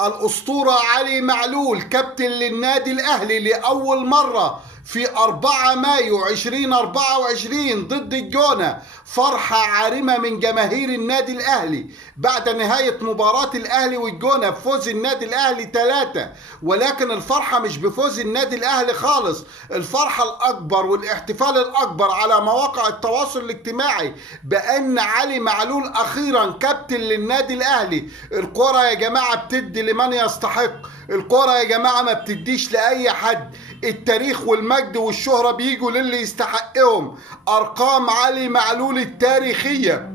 الأسطورة علي معلول كابتن للنادي الأهلي لأول مرة في 4 مايو 2024 ضد الجونة. فرحة عارمة من جماهير النادي الأهلي بعد نهاية مباراة الأهلي والجونة بفوز النادي الأهلي 3. ولكن الفرحة مش بفوز النادي الأهلي خالص، الفرحة الأكبر والاحتفال الأكبر على مواقع التواصل الاجتماعي بأن علي معلول أخيرا كابتن للنادي الأهلي. الكرة يا جماعة بتدي لمن يستحق، الكرة يا جماعة ما بتديش لأي حد، التاريخ والمجد والشهرة بيجوا للي يستحقهم. أرقام علي معلول التاريخية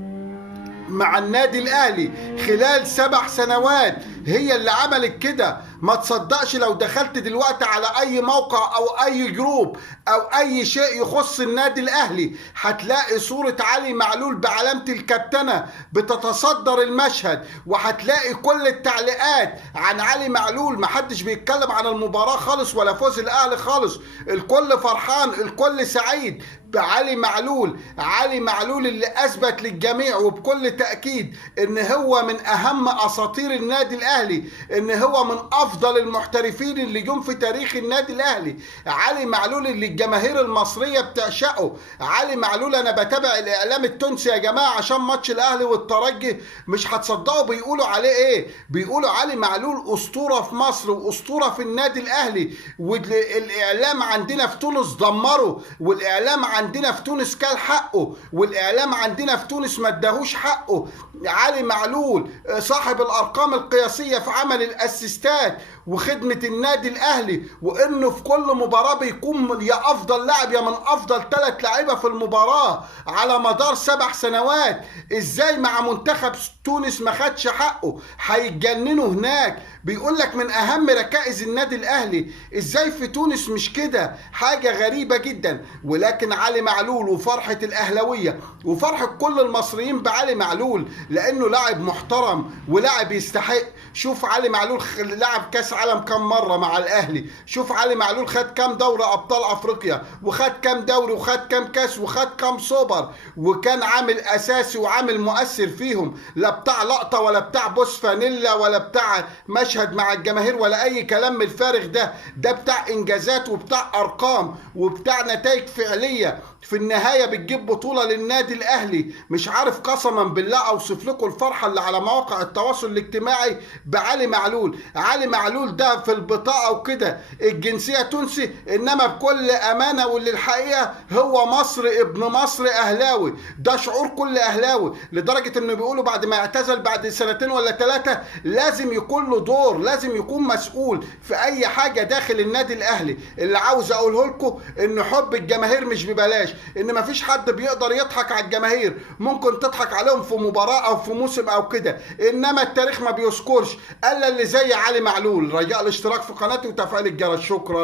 مع النادي الأهلي خلال 7 سنوات هي اللي عملت كده. ما تصدقش لو دخلت دلوقتي على أي موقع أو أي جروب أو أي شيء يخص النادي الأهلي هتلاقي صورة علي معلول بعلامة الكابتنة بتتصدر المشهد، وهتلاقي كل التعليقات عن علي معلول. محدش بيتكلم عن المباراة خالص ولا فوز الأهلي خالص، الكل فرحان، الكل سعيد بعلي معلول. علي معلول اللي أثبت للجميع وبكل تأكيد إن هو من أهم أساطير النادي الأهلي، إن هو من أفضل المحترفين اللي جم في تاريخ النادي الأهلي. علي معلول اللي الجماهير المصرية بتعشقه. علي معلول أنا بتابع الإعلام التونسي يا جماعة عشان ماتش الأهلي والترجي، مش هتصدقوا بيقولوا عليه إيه؟ بيقولوا علي معلول أسطورة في مصر وأسطورة في النادي الأهلي. والإعلام عندنا في تونس دمره، والإعلام عندنا في تونس كل حقه، والإعلام عندنا في تونس ما اداهوش حقه. علي معلول صاحب الأرقام القياسية في عمل الأسيستات وخدمة النادي الأهلي، وإنه في كل مباراة بيكون يا أفضل لاعب يا من أفضل 3 لاعيبة في المباراة على مدار 7 سنوات. إزاي مع منتخب تونس ما خدش حقه؟ هيتجننوا هناك. بيقول لك من أهم ركائز النادي الأهلي، إزاي في تونس مش كده؟ حاجة غريبة جدا. ولكن علي معلول وفرحة الأهلوية وفرحة كل المصريين بعلي معلول لأنه لاعب محترم ولاعب يستحق. شوف علي معلول لعب كاس عالم كم مرة مع الأهلي، شوف علي معلول خد كام دوري أبطال أفريقيا وخد كام دوري وخد كام كاس وخد كام سوبر، وكان عامل أساسي وعامل مؤثر فيهم. لا بتاع لقطة ولا بتاع بوس فانيلا ولا بتاع مشهد مع الجماهير ولا أي كلام من الفارغ ده. ده بتاع إنجازات وبتاع أرقام وبتاع نتائج فعلية. في النهاية بتجيب بطولة للنادي الأهلي. مش عارف قسما بالله أوصف لكم الفرحة اللي على مواقع التواصل الاجتماعي بعلي معلول. علي معلول ده في البطاقة وكده الجنسية تونسي، إنما بكل أمانة وللحقيقة هو مصري ابن مصر أهلاوي. ده شعور كل أهلاوي، لدرجة إنه بيقولوا بعد ما يعتزل بعد 2 ولا 3 لازم يكون له دور، لازم يكون مسؤول في أي حاجة داخل النادي الأهلي. اللي عاوز أقوله لكم إن حب الجماهير مش ببلاش، ان مفيش حد بيقدر يضحك على الجماهير. ممكن تضحك عليهم في مباراة او في موسم او كده، انما التاريخ ما بيذكرش الا اللي زي علي معلول. رجاء الاشتراك في قناتي وتفعيل الجرس. شكرا.